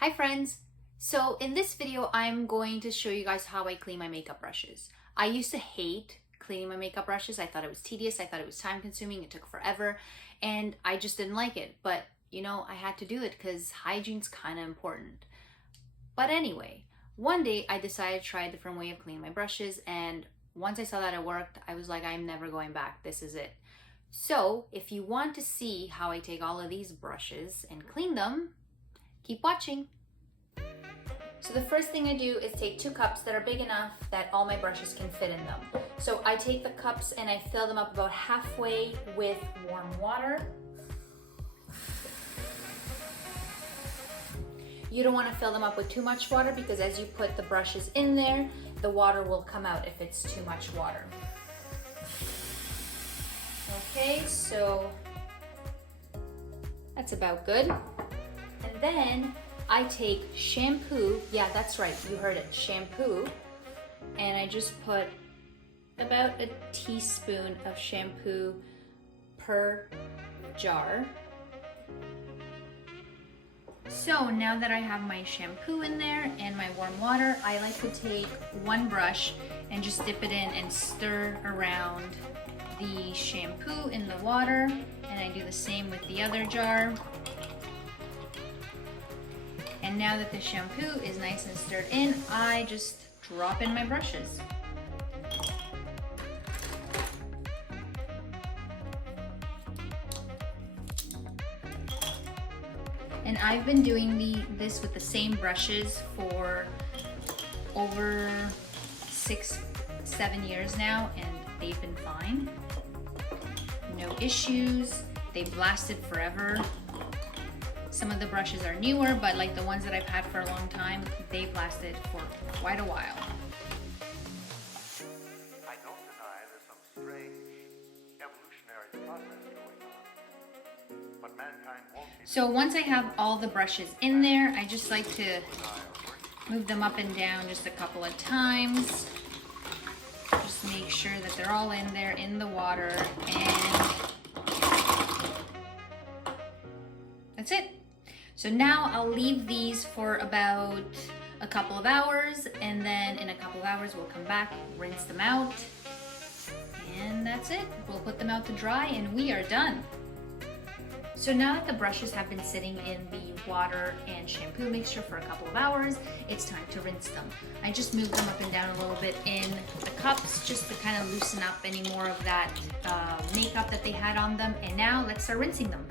Hi friends! So in this video, I'm going to show you guys how I clean my makeup brushes. I used to hate cleaning my makeup brushes. I thought it was tedious, I thought it was time consuming, it took forever, and I just didn't like it. But you know, I had to do it because hygiene's kind of important. But anyway, one day I decided to try a different way of cleaning my brushes, and once I saw that it worked, I was like, I'm never going back, this is it. So if you want to see how I take all of these brushes and clean them, keep watching. So the first thing I do is take 2 cups that are big enough that all my brushes can fit in them. So I take the cups and I fill them up about halfway with warm water. You don't want to fill them up with too much water because as you put the brushes in there, the water will come out if it's too much water. Okay, so that's about good. And then I take shampoo, yeah, that's right, you heard it, shampoo, and I just put about a teaspoon of shampoo per jar. So now that I have my shampoo in there and my warm water, I like to take one brush and just dip it in and stir around the shampoo in the water, and I do the same with the other jar. And now that the shampoo is nice and stirred in, I just drop in my brushes. And I've been doing this with the same brushes for over 6-7 years now, and they've been fine. No issues, they've lasted forever. Some of the brushes are newer, but like the ones that I've had for a long time, they've lasted for quite a while. I don't deny there's some strange evolutionary process going on, but mankind won't be. So once I have all the brushes in there, I just like to move them up and down just a couple of times. Just make sure that they're all in there in the water, and that's it. So now I'll leave these for about a couple of hours, and then in a couple of hours we'll come back, rinse them out, and that's it. We'll put them out to dry and we are done. So now that the brushes have been sitting in the water and shampoo mixture for a couple of hours, it's time to rinse them. I just move them up and down a little bit in the cups just to kind of loosen up any more of that makeup that they had on them. And now let's start rinsing them.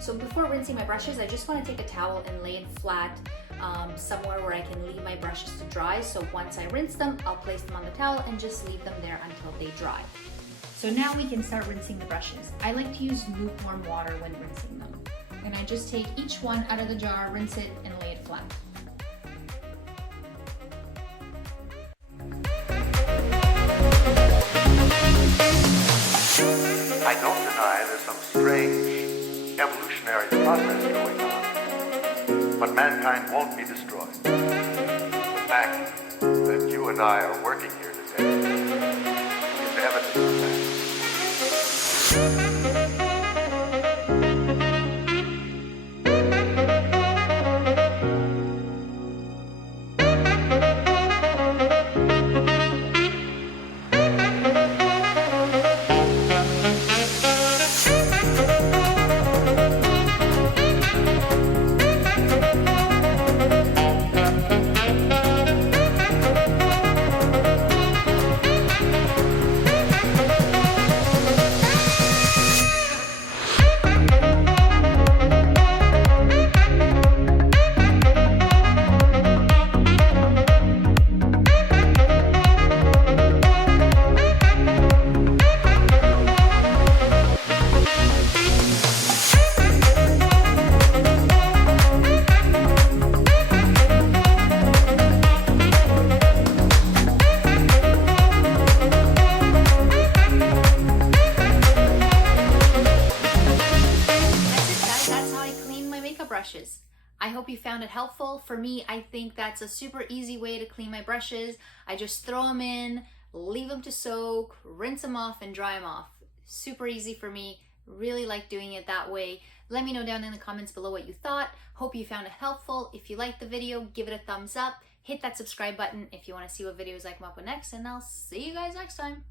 So before rinsing my brushes, I just want to take a towel and lay it flat somewhere where I can leave my brushes to dry. So once I rinse them, I'll place them on the towel and just leave them there until they dry. So now we can start rinsing the brushes. I like to use lukewarm water when rinsing them. And I just take each one out of the jar, rinse it, and lay it flat. I don't deny there's some strange evolutionary process going on, but mankind won't be destroyed. The fact that you and I are working here today is evidence of that. Brushes. I hope you found it helpful. For me, I think that's a super easy way to clean my brushes. I just throw them in, leave them to soak, rinse them off, and dry them off. Super easy for me. Really like doing it that way. Let me know down in the comments below what you thought. Hope you found it helpful. If you liked the video, give it a thumbs up. Hit that subscribe button if you want to see what videos I come up with next, and I'll see you guys next time.